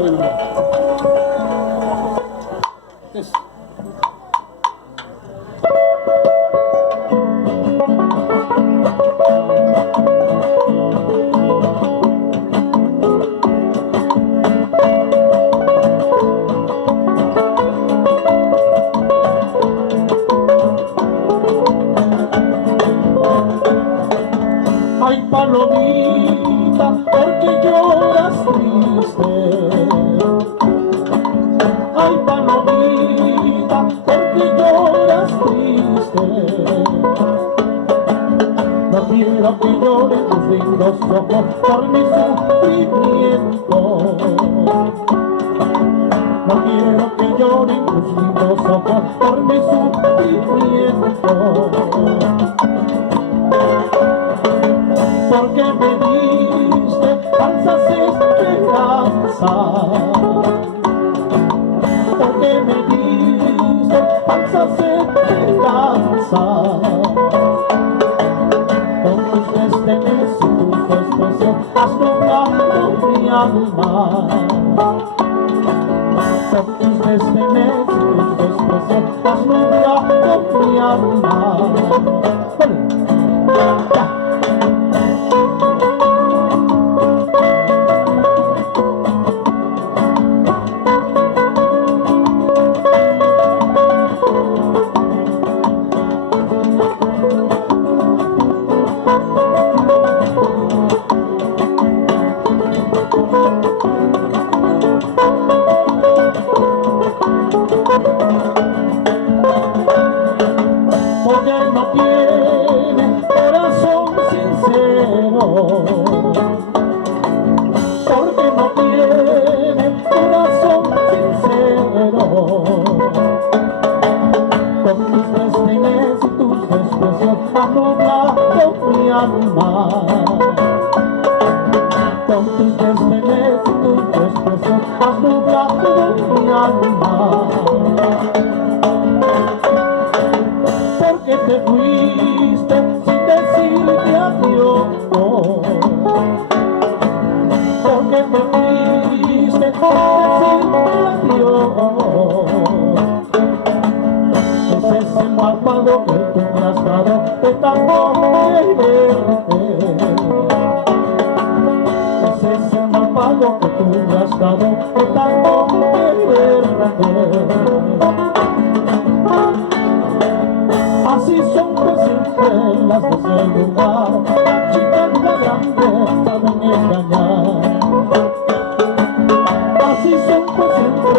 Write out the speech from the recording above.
no, bueno, no. Eso. Ay, palomita, porque lloras triste. Ay, palomita, porque lloras triste. No quiero que lloren tus lindos ojos por mi sufrimiento. No quiero que lloren tus lindos ojos por mi sufrimiento. Porque me diste falsas esperanzas, porque me diste falsas esperanzas. Con tus destenes y tus desprecios has nublado mi alma. Con tus destenes y tus desprecios has nublado mi alma. ¡Ya! Porque no tiene corazón sincero, porque no tiene corazón sincero. Con tus destinos y tus desprecios has nublado mi alma. Con tus destinos y tus desprecios has nublado mi alma. Porque te fuiste sin decirme adiós. Porque te fuiste sin decirme adiós. Es ese malvado que tú me has dado de tanto quererte. Es ese malvado que tú me has dado de tanto quererte. Así son pues siempre las de ese lugar, la chica y la grande saben engañar. Así son pues siempre